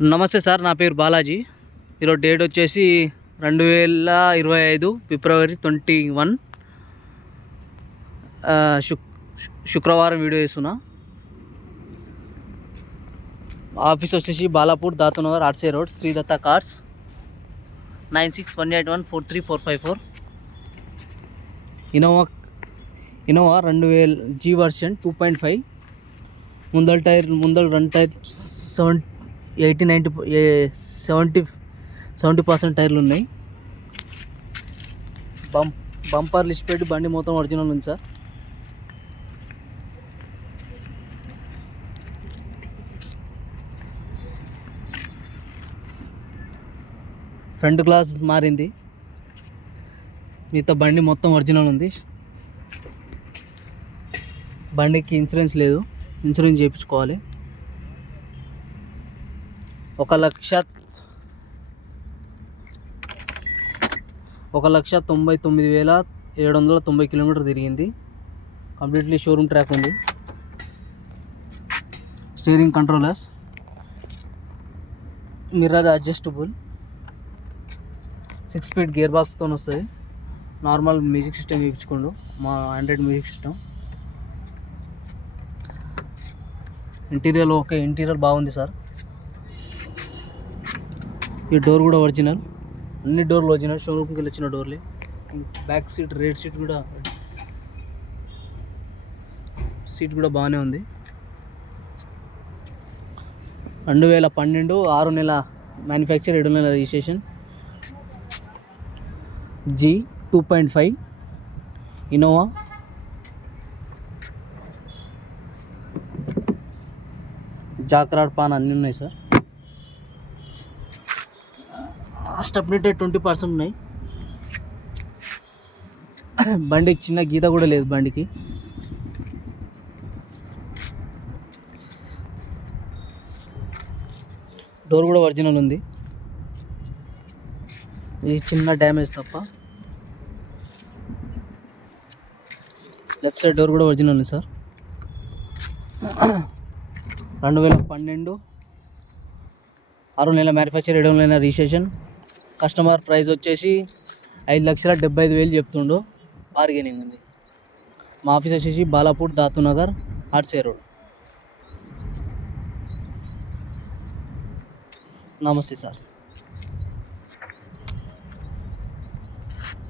నమస్తే సార్ నా పేరు బాలాజీ. ఈరోజు డేట్ వచ్చేసి రెండు వేల ఇరవై ఐదు ఫిబ్రవరి ట్వంటీ వన్. శుక్ శుక్రవారం వీడియో చేస్తున్నా. ఆఫీస్ వచ్చేసి Balapur Datunagar RC road Sridatta cars nine six one eight one four three four five four. Innova Innova రెండు వేల G version two point five. ముందల టైర్ ముందల run tyre seven eighty ninety seventy seventy percent టైర్లు ఉన్నాయి. బం bumper list పెట్టి బండి మొత్తం original ఉంది సార్. ఫ్రంట్ గ్లాస్ మారింది. మిగతా బండి మొత్తం ఒరిజినల్ ఉంది. బండికి ఇన్సూరెన్స్ లేదు. ఇన్సూరెన్స్ చేయించుకోవాలి. ఒక లక్ష ఒక లక్ష తొంభై తొమ్మిది వేల ఏడు వందల తొంభై కిలోమీటర్ తిరిగింది. కంప్లీట్లీ షోరూమ్ ట్రాక్ ఉంది. Steering controllers mirror adjustable six speed gear బాక్స్తో వస్తుంది. నార్మల్ మ్యూజిక్ సిస్టమ్ ఇప్పించుకోండు మా Android music system interior okay interior బాగుంది సార్ ఈ డోర్ కూడా ఒరిజినల్. అన్ని డోర్లు ఒరిజినల్. షోరూమ్కి వెళ్ళి వచ్చిన డోర్లే. బ్యాక్ సీట్ రేడ్ సీట్ కూడా సీట్ కూడా బాగానే ఉంది. రెండు వేల పన్నెండు ఆరు నెల మ్యానుఫ్యాక్చర్ ఏడు నెల registration G two point five Innova jack rod pan అన్నీ ఉన్నాయి sir. Last update twenty percent ఉన్నాయి. బండికి చిన్న గీత కూడా లేదు బండికి. డోర్ కూడా ఒరిజినల్ ఉంది. ఇది చిన్న డ్యామేజ్ తప్ప. లెఫ్ట్ సైడ్ డోర్ కూడా ఒరిజినల్ ఉంది సార్. రెండు వేల పన్నెండు ఆరు నెలల మ్యానుఫ్యాక్చర్ ఏడు నెలల రిజిస్ట్రేషన్ కస్టమర్ ప్రైస్ వచ్చేసి ఐదు లక్షల డెబ్బై ఐదు వేలు చెప్తుండు. బార్గెనింగ్ ఉంది. మా ఆఫీస్ వచ్చేసి బాలాపూర్ దాతునగర్ ఆర్సే రోడ్. నమస్తే సార్.